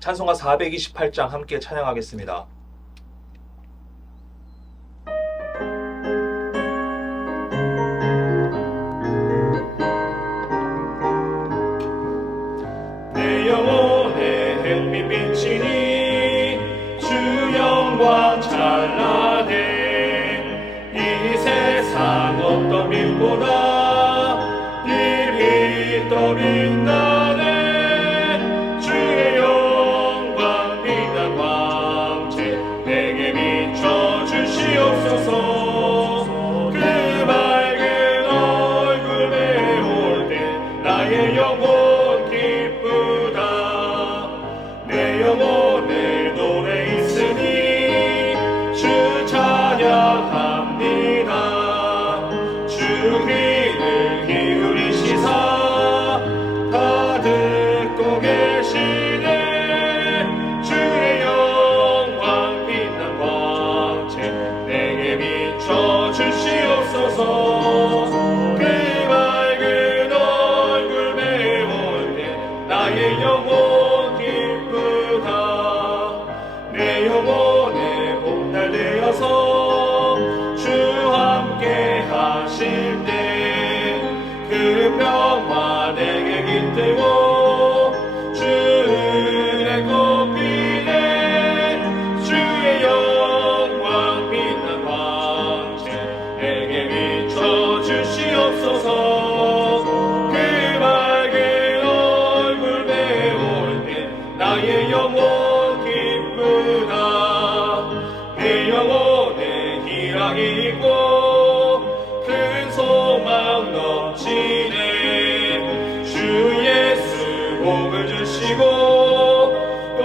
찬송가 428장 함께 찬양하겠습니다. 내 영혼의 햇빛 비치니 주 영광 찬란해. 이 세상 어떤 빛보다 이 빛 더 빛나네. 주의 영광 빛난 광채 내게 비춰 주시옵소서. 그 밝은 얼굴 배울 때 나의 영혼 기쁘다. 내 영혼에 노래 있으니 주 찬양합니다. 주 귀를 기울이시사 다 듣고 계시네. 주의 영광 빛난 광채 내게 비춰 주시옵소서. 그 밝은 얼굴 배울 때 나의 영혼 기쁘다. 내 영혼에 봄날 되어서 주 함께 하실 때 그 평화 내게 깃들고 주 은혜 꽃피네. 주의 영광 빛난 광채 내게 비춰 주시옵소서. 그 밝은 얼굴 배울 때 나의 영혼 기쁘다. 내 영혼에 희락이 있고 큰 소망 넘치네. 주 예수 복을 주시고 또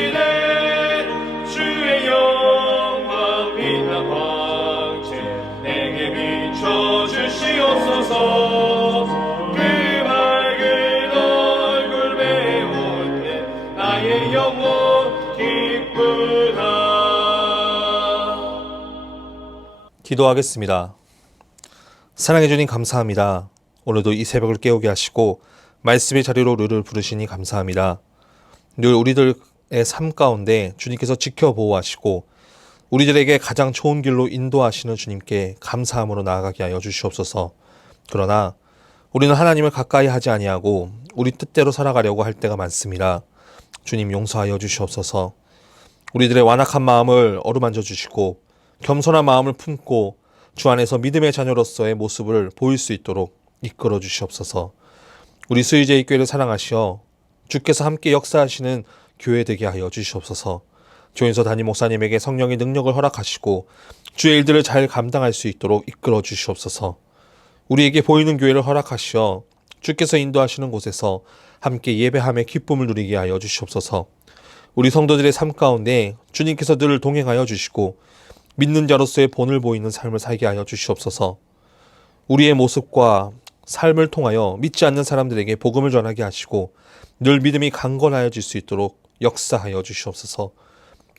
내려주시네. 주의 영광 빛난 광채 내게 비춰 주시옵소서. 그 밝은 얼굴 배울 때 나의 영혼 기쁘다. 기도하겠습니다. 사랑해 주님 감사합니다. 오늘도 이 새벽을 깨우게 하시고 말씀의 자리로 우리를 부르시니 감사합니다. 늘 우리들의 삶 가운데 주님께서 지켜보호하시고 우리들에게 가장 좋은 길로 인도하시는 주님께 감사함으로 나아가게 하여 주시옵소서. 그러나 우리는 하나님을 가까이 하지 아니하고 우리 뜻대로 살아가려고 할 때가 많습니다. 주님 용서하여 주시옵소서. 우리들의 완악한 마음을 어루만져 주시고 겸손한 마음을 품고 주 안에서 믿음의 자녀로서의 모습을 보일 수 있도록 이끌어 주시옵소서. 우리 수의제의 교회를 사랑하시어 주께서 함께 역사하시는 교회 되게 하여 주시옵소서. 조인서 담임 목사님에게 성령의 능력을 허락하시고 주의 일들을 잘 감당할 수 있도록 이끌어 주시옵소서. 우리에게 보이는 교회를 허락하시어 주께서 인도하시는 곳에서 함께 예배함의 기쁨을 누리게 하여 주시옵소서. 우리 성도들의 삶 가운데 주님께서 늘 동행하여 주시고 믿는 자로서의 본을 보이는 삶을 살게 하여 주시옵소서. 우리의 모습과 삶을 통하여 믿지 않는 사람들에게 복음을 전하게 하시고 늘 믿음이 강건하여질 수 있도록 역사하여 주시옵소서.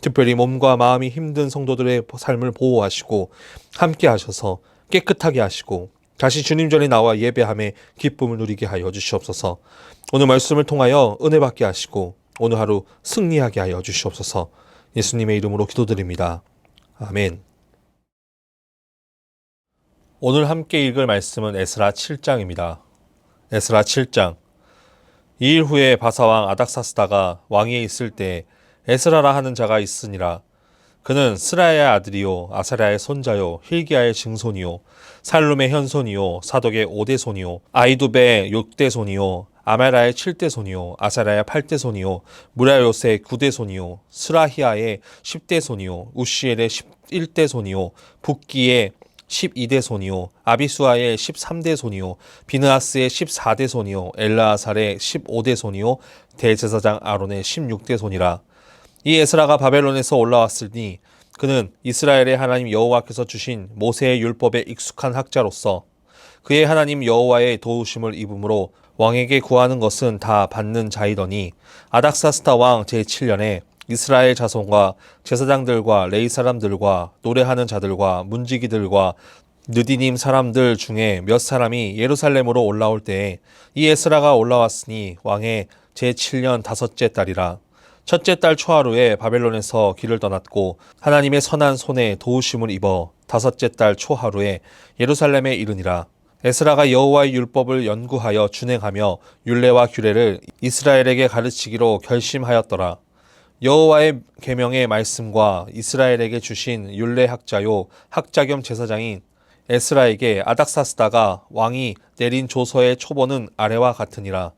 특별히 몸과 마음이 힘든 성도들의 삶을 보호하시고 함께 하셔서 깨끗하게 하시고 다시 주님 전에 나와 예배함에 기쁨을 누리게 하여 주시옵소서. 오늘 말씀을 통하여 은혜 받게 하시고 오늘 하루 승리하게 하여 주시옵소서. 예수님의 이름으로 기도드립니다. 아멘. 오늘 함께 읽을 말씀은 에스라 7장입니다. 에스라 7장. 2일 후에 바사왕 아닥사스다가 왕위에 있을 때 에스라라 하는 자가 있으니라. 그는 스라야의 아들이요 아사랴의 손자요 힐기야의 증손이요 살룸의 현손이요 사독의 5대 손이요 아이두베의 6대 손이요 아메라의 7대 손이요 아사랴의 8대 손이요 무라요스의 9대 손이요 스라히아의 10대 손이요 우시엘의 11대 손이요 붓기의 12대 손이요 아비수아의 13대 손이요 비느하스의 14대 손이요 엘라아살의 15대 손이요 대제사장 아론의 16대 손이라. 이 에스라가 바벨론에서 올라왔으니 그는 이스라엘의 하나님 여호와께서 주신 모세의 율법에 익숙한 학자로서 그의 하나님 여호와의 도우심을 입음으로 왕에게 구하는 것은 다 받는 자이더니 아닥사스다 왕 제7년에 이스라엘 자손과 제사장들과 레위 사람들과 노래하는 자들과 문지기들과 느디님 사람들 중에 몇 사람이 예루살렘으로 올라올 때에 이 에스라가 올라왔으니 왕의 제7년 다섯째 달이라. 첫째 달 초하루에 바벨론에서 길을 떠났고 하나님의 선한 손에 도우심을 입어 다섯째 달 초하루에 예루살렘에 이르니라. 에스라가 여호와의 율법을 연구하여 준행하며 율례와 규례를 이스라엘에게 가르치기로 결심하였더라. 여호와의 계명의 말씀과 이스라엘에게 주신 율례 학자요 학자 겸 제사장인 에스라에게 아닥사스다가 왕이 내린 조서의 초본은 아래와 같으니라.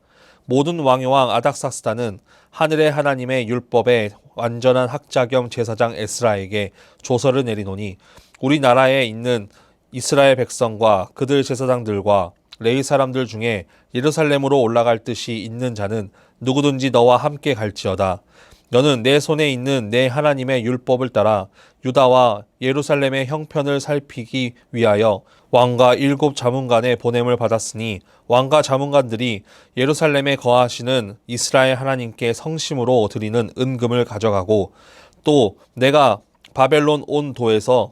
모든 왕의 왕 아닥사스다는 하늘의 하나님의 율법의 완전한 학자 겸 제사장 에스라에게 조서를 내리노니 우리나라에 있는 이스라엘 백성과 그들 제사장들과 레위 사람들 중에 예루살렘으로 올라갈 뜻이 있는 자는 누구든지 너와 함께 갈지어다. 너는 내 손에 있는 내 하나님의 율법을 따라 유다와 예루살렘의 형편을 살피기 위하여 왕과 7 자문관의 보냄을 받았으니 왕과 자문관들이 예루살렘에 거하시는 이스라엘 하나님께 성심으로 드리는 은금을 가져가고 또 내가 바벨론 온 도에서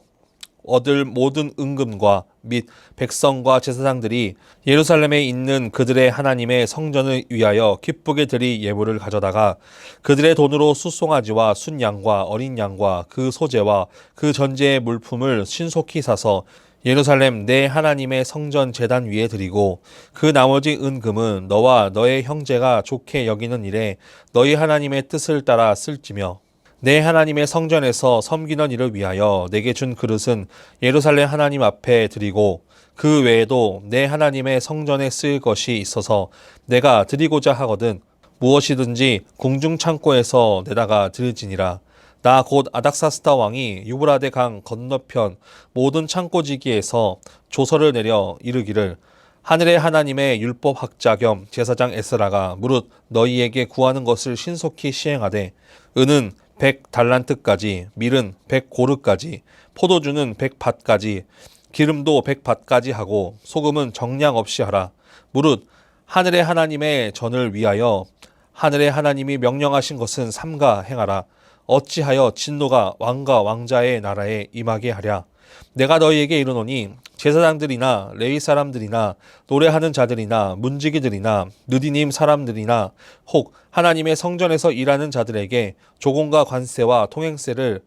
얻을 모든 은금과 및 백성과 제사장들이 예루살렘에 있는 그들의 하나님의 성전을 위하여 기쁘게 드릴 예물을 가져다가 그들의 돈으로 숫송아지와 순양과 어린 양과 그 소재와 그 전제의 물품을 신속히 사서 예루살렘 내 하나님의 성전 제단 위에 드리고 그 나머지 은금은 너와 너의 형제가 좋게 여기는 일에 너희 하나님의 뜻을 따라 쓸지며 내 하나님의 성전에서 섬기는 일을 위하여 내게 준 그릇은 예루살렘 하나님 앞에 드리고 그 외에도 내 하나님의 성전에 쓰일 것이 있어서 내가 드리고자 하거든 무엇이든지 궁중 창고에서 내다가 드릴지니라. 나 곧 아닥사스다 왕이 유브라데 강 건너편 모든 창고지기에서 조서를 내려 이르기를 하늘의 하나님의 율법 학자 겸 제사장 에스라가 무릇 너희에게 구하는 것을 신속히 시행하되 은은 100달란트까지, 밀은 100고르까지, 포도주는 100밭까지, 기름도 100밭까지 하고 소금은 정량 없이 하라. 무릇 하늘의 하나님의 전을 위하여 하늘의 하나님이 명령하신 것은 삼가 행하라. 어찌하여 진노가 왕과 왕자의 나라에 임하게 하랴. 내가 너희에게 이르노니 제사장들이나 레위 사람들이나 노래하는 자들이나 문지기들이나 느디님 사람들이나 혹 하나님의 성전에서 일하는 자들에게 조공과 관세와 통행세를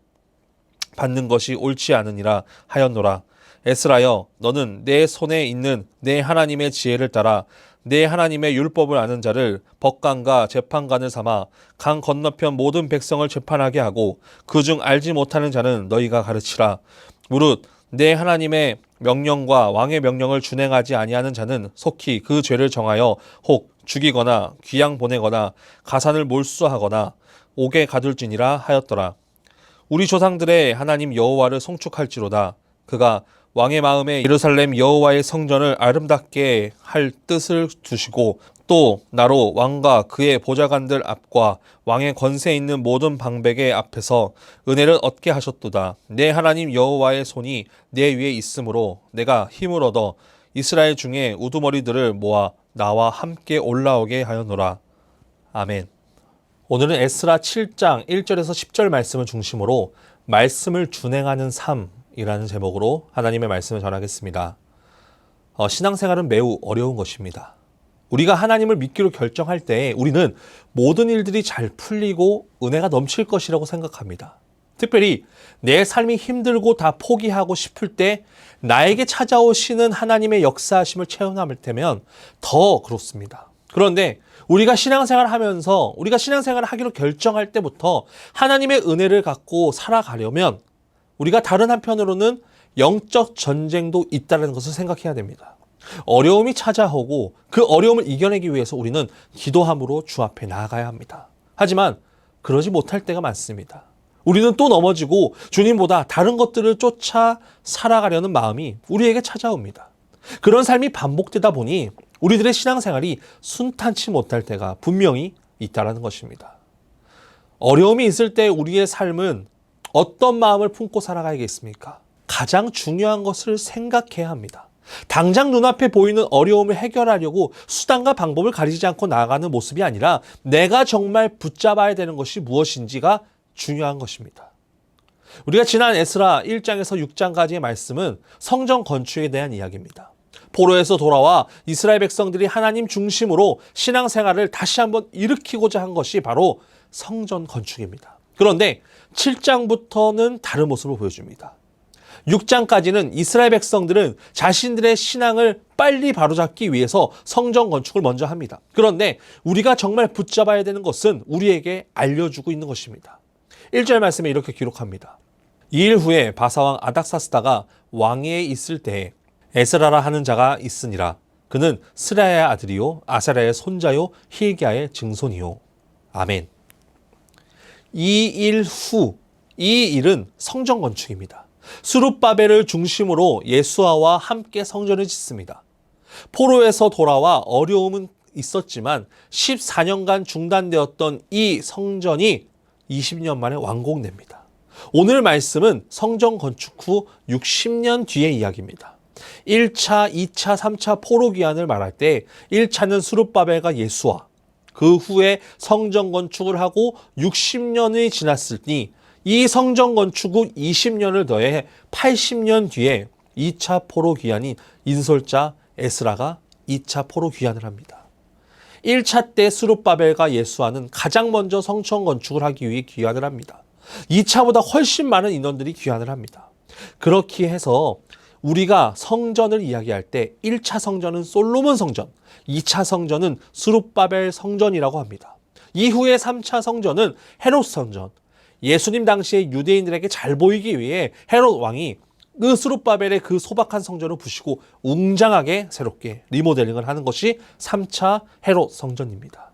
받는 것이 옳지 않으니라 하였노라. 에스라여, 너는 내 손에 있는 내 하나님의 지혜를 따라 내 하나님의 율법을 아는 자를 법관과 재판관을 삼아 강 건너편 모든 백성을 재판하게 하고 그중 알지 못하는 자는 너희가 가르치라. 무릇 내 하나님의 명령과 왕의 명령을 준행하지 아니하는 자는 속히 그 죄를 정하여 혹 죽이거나 귀양 보내거나 가산을 몰수하거나 옥에 가둘지니라 하였더라. 우리 조상들의 하나님 여호와를 송축할지로다. 그가 왕의 마음에 예루살렘 여호와의 성전을 아름답게 할 뜻을 두시고 또 나로 왕과 그의 보좌관들 앞과 왕의 권세 있는 모든 방백의 앞에서 은혜를 얻게 하셨도다. 내 하나님 여호와의 손이 내 위에 있으므로 내가 힘을 얻어 이스라엘 중에 우두머리들을 모아 나와 함께 올라오게 하였노라. 아멘. 오늘은 에스라 7장 1절에서 10절 말씀을 중심으로 말씀을 준행하는 삶이라는 제목으로 하나님의 말씀을 전하겠습니다. 신앙생활은 매우 어려운 것입니다. 우리가 하나님을 믿기로 결정할 때 우리는 모든 일들이 잘 풀리고 은혜가 넘칠 것이라고 생각합니다. 특별히 내 삶이 힘들고 다 포기하고 싶을 때 나에게 찾아오시는 하나님의 역사하심을 체험할 때면 더 그렇습니다. 그런데 우리가 신앙생활을 하면서 우리가 신앙생활을 하기로 결정할 때부터 하나님의 은혜를 갖고 살아가려면 우리가 다른 한편으로는 영적 전쟁도 있다는 것을 생각해야 됩니다. 어려움이 찾아오고 그 어려움을 이겨내기 위해서 우리는 기도함으로 주 앞에 나아가야 합니다. 하지만 그러지 못할 때가 많습니다. 우리는 또 넘어지고 주님보다 다른 것들을 쫓아 살아가려는 마음이 우리에게 찾아옵니다. 그런 삶이 반복되다 보니 우리들의 신앙생활이 순탄치 못할 때가 분명히 있다는 것입니다. 어려움이 있을 때 우리의 삶은 어떤 마음을 품고 살아가야겠습니까? 가장 중요한 것을 생각해야 합니다. 당장 눈앞에 보이는 어려움을 해결하려고 수단과 방법을 가리지 않고 나아가는 모습이 아니라 내가 정말 붙잡아야 되는 것이 무엇인지가 중요한 것입니다. 우리가 지난 에스라 1장에서 6장까지의 말씀은 성전 건축에 대한 이야기입니다. 포로에서 돌아와 이스라엘 백성들이 하나님 중심으로 신앙생활을 다시 한번 일으키고자 한 것이 바로 성전 건축입니다. 그런데 7장부터는 다른 모습을 보여줍니다. 6장까지는 이스라엘 백성들은 자신들의 신앙을 빨리 바로잡기 위해서 성전 건축을 먼저 합니다. 그런데 우리가 정말 붙잡아야 되는 것은 우리에게 알려주고 있는 것입니다. 1절 말씀에 이렇게 기록합니다. 2일 후에 바사왕 아닥사스다가 왕위에 있을 때에 에스라라 하는 자가 있으니라. 그는 스라야의 아들이요 아사랴의 손자요 힐기야의 증손이요. 아멘. 2일 후, 이 일은 성전 건축입니다. 스룹바벨을 중심으로 예수아와 함께 성전을 짓습니다. 포로에서 돌아와 어려움은 있었지만 14년간 중단되었던 이 성전이 20년 만에 완공됩니다. 오늘 말씀은 성전 건축 후 60년 뒤의 이야기입니다. 1차, 2차, 3차 포로 기한을 말할 때 1차는 스룹바벨과 예수아, 그 후에 성전 건축을 하고 60년이 지났으니 이 성전 건축 후 20년을 더해 80년 뒤에 2차 포로 귀환인 인솔자 에스라가 2차 포로 귀환을 합니다. 1차 때 스룹바벨과 예수아는 가장 먼저 성전 건축을 하기 위해 귀환을 합니다. 2차보다 훨씬 많은 인원들이 귀환을 합니다. 그렇게 해서 우리가 성전을 이야기할 때 1차 성전은 솔로몬 성전, 2차 성전은 스룹바벨 성전이라고 합니다. 이후에 3차 성전은 헤롯 성전, 예수님 당시에 유대인들에게 잘 보이기 위해 헤롯 왕이 그 스룹바벨의 그 소박한 성전을 부시고 웅장하게 새롭게 리모델링을 하는 것이 3차 헤롯 성전입니다.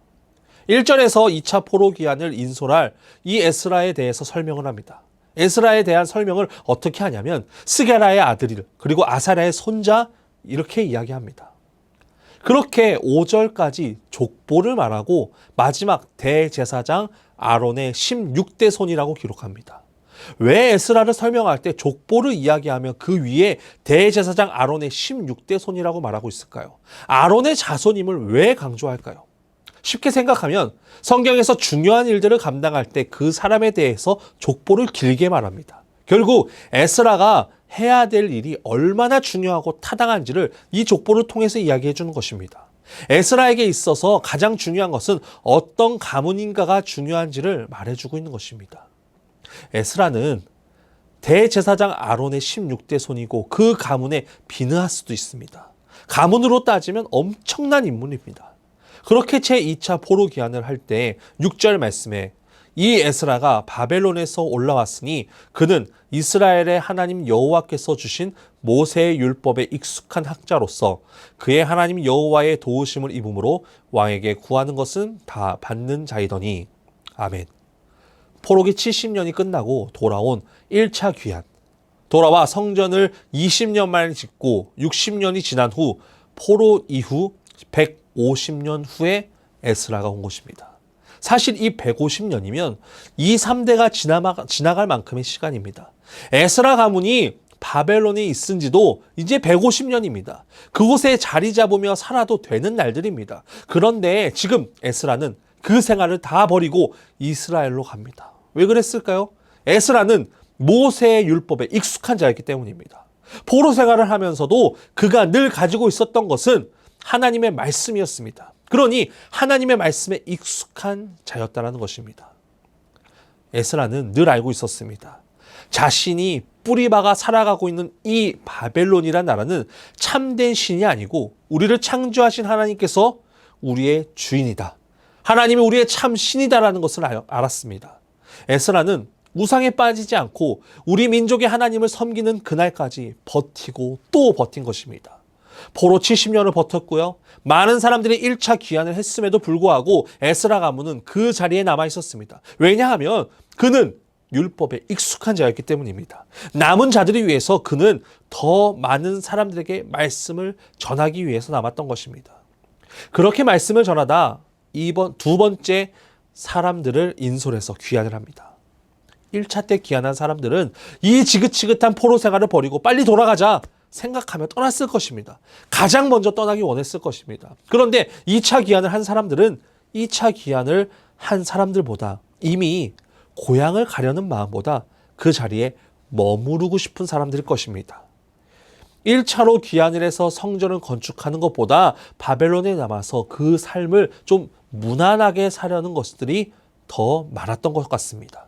1절에서 2차 포로 기한을 인솔할 이 에스라에 대해서 설명을 합니다. 에스라에 대한 설명을 어떻게 하냐면 스게라의 아들이 그리고 아사랴의 손자 이렇게 이야기합니다. 그렇게 5절까지 족보를 말하고 마지막 대제사장 아론의 16대 손이라고 기록합니다. 왜 에스라를 설명할 때 족보를 이야기하며 그 위에 대제사장 아론의 16대 손이라고 말하고 있을까요? 아론의 자손임을 왜 강조할까요? 쉽게 생각하면 성경에서 중요한 일들을 감당할 때 그 사람에 대해서 족보를 길게 말합니다. 결국 에스라가 해야 될 일이 얼마나 중요하고 타당한지를 이 족보를 통해서 이야기해 주는 것입니다. 에스라에게 있어서 가장 중요한 것은 어떤 가문인가가 중요한지를 말해주고 있는 것입니다. 에스라는 대제사장 아론의 16대 손이고 그 가문의 비느하스도 있습니다. 가문으로 따지면 엄청난 인물입니다. 그렇게 제2차 포로 기한을 할 때 6절 말씀에 이 에스라가 바벨론에서 올라왔으니 그는 이스라엘의 하나님 여호와께서 주신 모세의 율법에 익숙한 학자로서 그의 하나님 여호와의 도우심을 입음으로 왕에게 구하는 것은 다 받는 자이더니. 아멘. 포로기 70년이 끝나고 돌아온 1차 귀환. 돌아와 성전을 20년 만에 짓고 60년이 지난 후 포로 이후 150년 후에 에스라가 온 것입니다. 사실 이 150년이면 2, 3대가 지나갈 만큼의 시간입니다. 에스라 가문이 바벨론에 있은 지도 이제 150년입니다. 그곳에 자리 잡으며 살아도 되는 날들입니다. 그런데 지금 에스라는 그 생활을 다 버리고 이스라엘로 갑니다. 왜 그랬을까요? 에스라는 모세의 율법에 익숙한 자였기 때문입니다. 포로 생활을 하면서도 그가 늘 가지고 있었던 것은 하나님의 말씀이었습니다. 그러니 하나님의 말씀에 익숙한 자였다는 것입니다. 에스라는 늘 알고 있었습니다. 자신이 뿌리박아 살아가고 있는 이 바벨론이란 나라는 참된 신이 아니고 우리를 창조하신 하나님께서 우리의 주인이다. 하나님이 우리의 참 신이다라는 것을 알았습니다. 에스라는 우상에 빠지지 않고 우리 민족의 하나님을 섬기는 그날까지 버티고 또 버틴 것입니다. 포로 70년을 버텼고요. 많은 사람들이 1차 귀환을 했음에도 불구하고 에스라 가문은 그 자리에 남아 있었습니다. 왜냐하면 그는 율법에 익숙한 자였기 때문입니다. 남은 자들을 위해서 그는 더 많은 사람들에게 말씀을 전하기 위해서 남았던 것입니다. 그렇게 말씀을 전하다 두 번째 사람들을 인솔해서 귀환을 합니다. 1차 때 귀환한 사람들은 이 지긋지긋한 포로 생활을 버리고 빨리 돌아가자. 생각하며 떠났을 것입니다. 가장 먼저 떠나기 원했을 것입니다. 그런데 2차 귀환을 한 사람들은 2차 귀환을 한 사람들보다 이미 고향을 가려는 마음보다 그 자리에 머무르고 싶은 사람들일 것입니다. 1차로 귀환을 해서 성전을 건축하는 것보다 바벨론에 남아서 그 삶을 좀 무난하게 사려는 것들이 더 많았던 것 같습니다.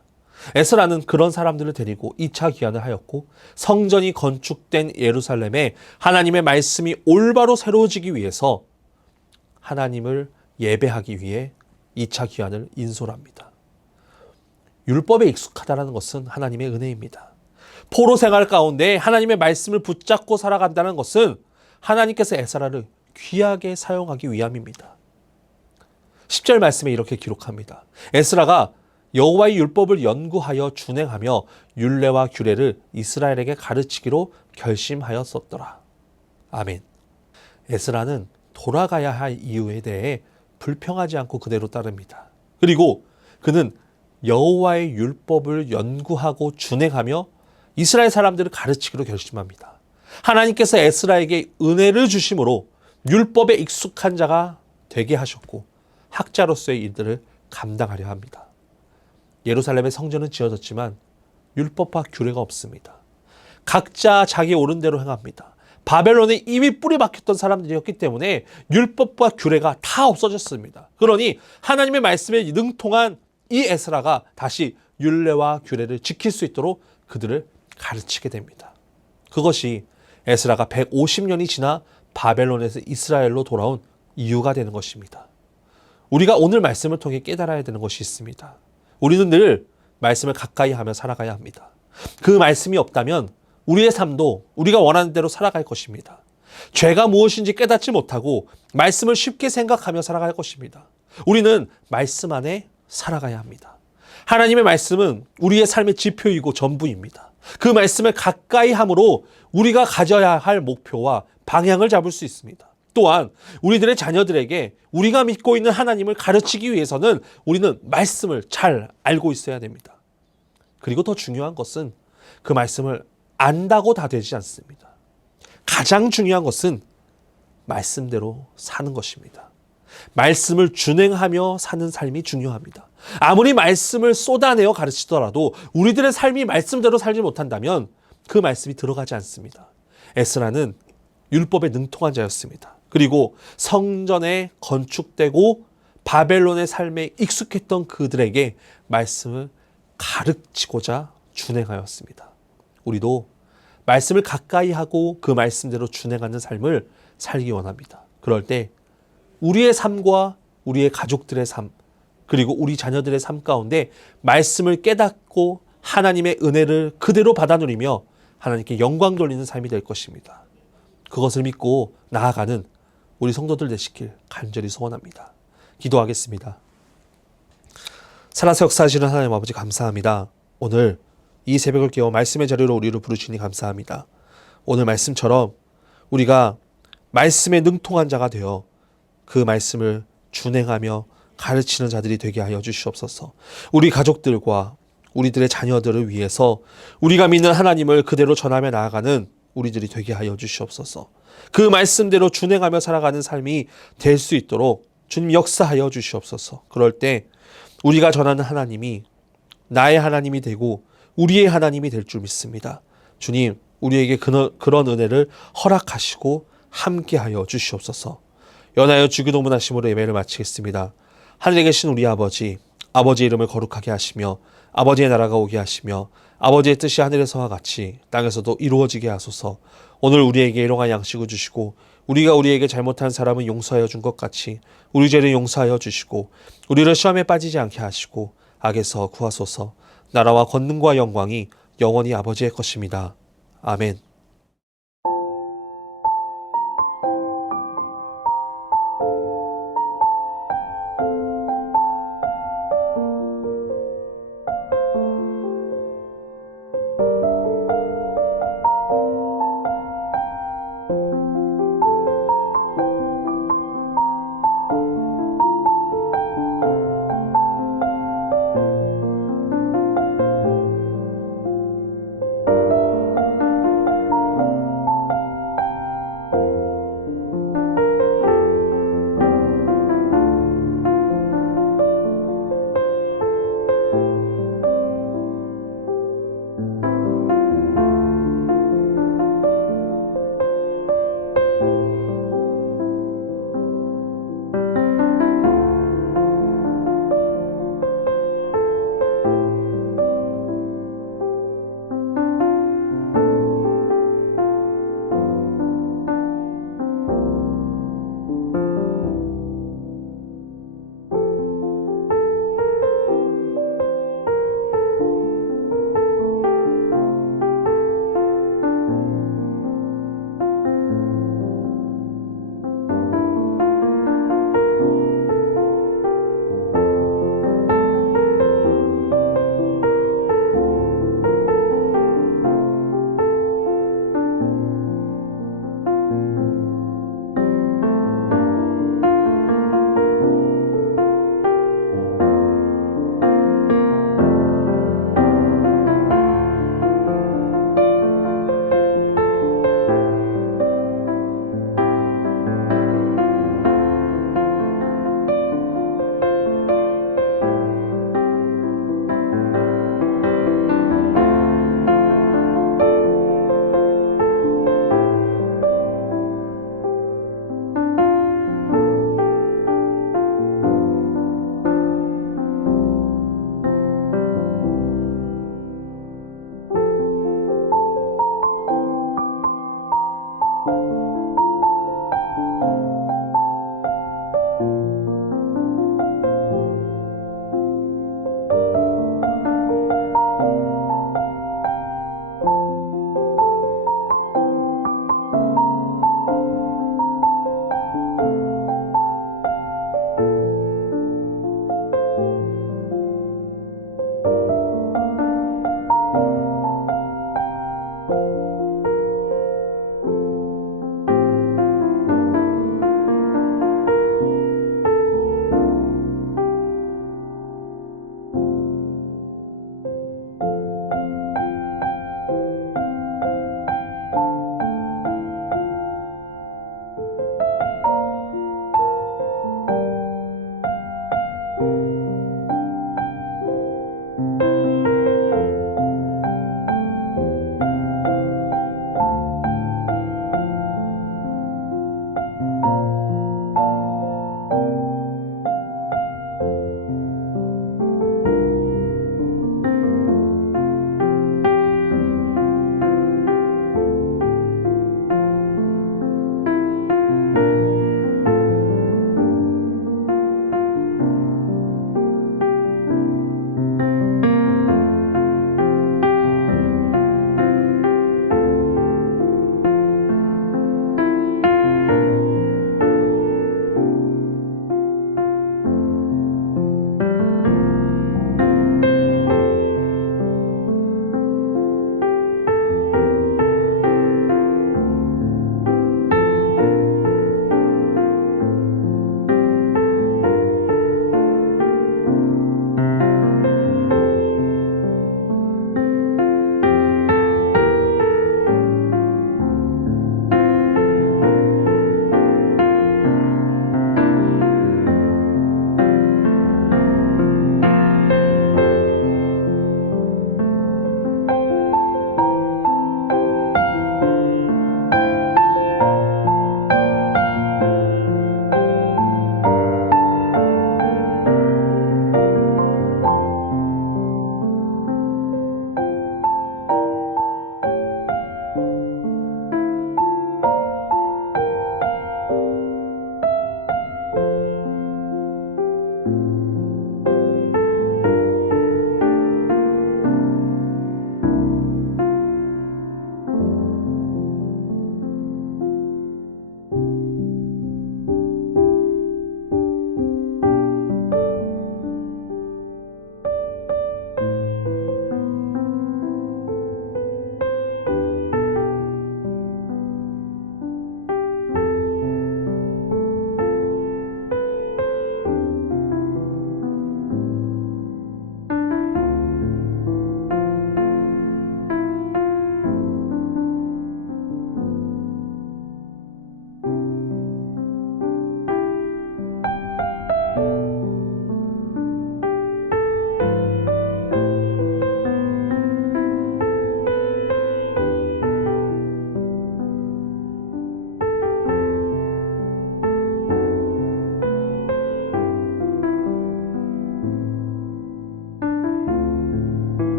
에스라는 그런 사람들을 데리고 2차 귀환을 하였고 성전이 건축된 예루살렘에 하나님의 말씀이 올바로 새로워지기 위해서 하나님을 예배하기 위해 2차 귀환을 인솔합니다. 율법에 익숙하다는 것은 하나님의 은혜입니다. 포로 생활 가운데 하나님의 말씀을 붙잡고 살아간다는 것은 하나님께서 에스라를 귀하게 사용하기 위함입니다. 10절 말씀에 이렇게 기록합니다. 에스라가 여호와의 율법을 연구하여 준행하며 율례와 규례를 이스라엘에게 가르치기로 결심하였었더라. 아멘. 에스라는 돌아가야 할 이유에 대해 불평하지 않고 그대로 따릅니다. 그리고 그는 여호와의 율법을 연구하고 준행하며 이스라엘 사람들을 가르치기로 결심합니다. 하나님께서 에스라에게 은혜를 주심으로 율법에 익숙한 자가 되게 하셨고 학자로서의 일들을 감당하려 합니다. 예루살렘의 성전은 지어졌지만 율법과 규례가 없습니다. 각자 자기 옳은 대로 행합니다. 바벨론에 이미 뿌리 박혔던 사람들이었기 때문에 율법과 규례가 다 없어졌습니다. 그러니 하나님의 말씀에 능통한 이 에스라가 다시 율례와 규례를 지킬 수 있도록 그들을 가르치게 됩니다. 그것이 에스라가 150년이 지나 바벨론에서 이스라엘로 돌아온 이유가 되는 것입니다. 우리가 오늘 말씀을 통해 깨달아야 되는 것이 있습니다. 우리는 늘 말씀을 가까이 하며 살아가야 합니다. 그 말씀이 없다면 우리의 삶도 우리가 원하는 대로 살아갈 것입니다. 죄가 무엇인지 깨닫지 못하고 말씀을 쉽게 생각하며 살아갈 것입니다. 우리는 말씀 안에 살아가야 합니다. 하나님의 말씀은 우리의 삶의 지표이고 전부입니다. 그 말씀을 가까이 함으로 우리가 가져야 할 목표와 방향을 잡을 수 있습니다. 또한 우리들의 자녀들에게 우리가 믿고 있는 하나님을 가르치기 위해서는 우리는 말씀을 잘 알고 있어야 됩니다. 그리고 더 중요한 것은 그 말씀을 안다고 다 되지 않습니다. 가장 중요한 것은 말씀대로 사는 것입니다. 말씀을 준행하며 사는 삶이 중요합니다. 아무리 말씀을 쏟아내어 가르치더라도 우리들의 삶이 말씀대로 살지 못한다면 그 말씀이 들어가지 않습니다. 에스라는 율법에 능통한 자였습니다. 그리고 성전에 건축되고 바벨론의 삶에 익숙했던 그들에게 말씀을 가르치고자 준행하였습니다. 우리도 말씀을 가까이 하고 그 말씀대로 준행하는 삶을 살기 원합니다. 그럴 때 우리의 삶과 우리의 가족들의 삶, 그리고 우리 자녀들의 삶 가운데 말씀을 깨닫고 하나님의 은혜를 그대로 받아 누리며 하나님께 영광 돌리는 삶이 될 것입니다. 그것을 믿고 나아가는 우리 성도들 되시길 간절히 소원합니다. 기도하겠습니다. 살아서 역사하시는 하나님 아버지 감사합니다. 오늘 이 새벽을 깨워 말씀의 자리로 우리를 부르시니 감사합니다. 오늘 말씀처럼 우리가 말씀에 능통한 자가 되어 그 말씀을 준행하며 가르치는 자들이 되게 하여 주시옵소서. 우리 가족들과 우리들의 자녀들을 위해서 우리가 믿는 하나님을 그대로 전하며 나아가는 우리들이 되게 하여 주시옵소서. 그 말씀대로 준행하며 살아가는 삶이 될 수 있도록 주님 역사하여 주시옵소서. 그럴 때 우리가 전하는 하나님이 나의 하나님이 되고 우리의 하나님이 될 줄 믿습니다. 주님, 우리에게 그런 은혜를 허락하시고 함께하여 주시옵소서. 연하여 주기도문하심으로 예배를 마치겠습니다. 하늘에 계신 우리 아버지, 아버지의 이름을 거룩하게 하시며 아버지의 나라가 오게 하시며 아버지의 뜻이 하늘에서와 같이 땅에서도 이루어지게 하소서. 오늘 우리에게 일용할 양식을 주시고 우리가 우리에게 잘못한 사람은 용서하여 준 것 같이 우리 죄를 용서하여 주시고 우리를 시험에 빠지지 않게 하시고 악에서 구하소서. 나라와 권능과 영광이 영원히 아버지의 것입니다. 아멘.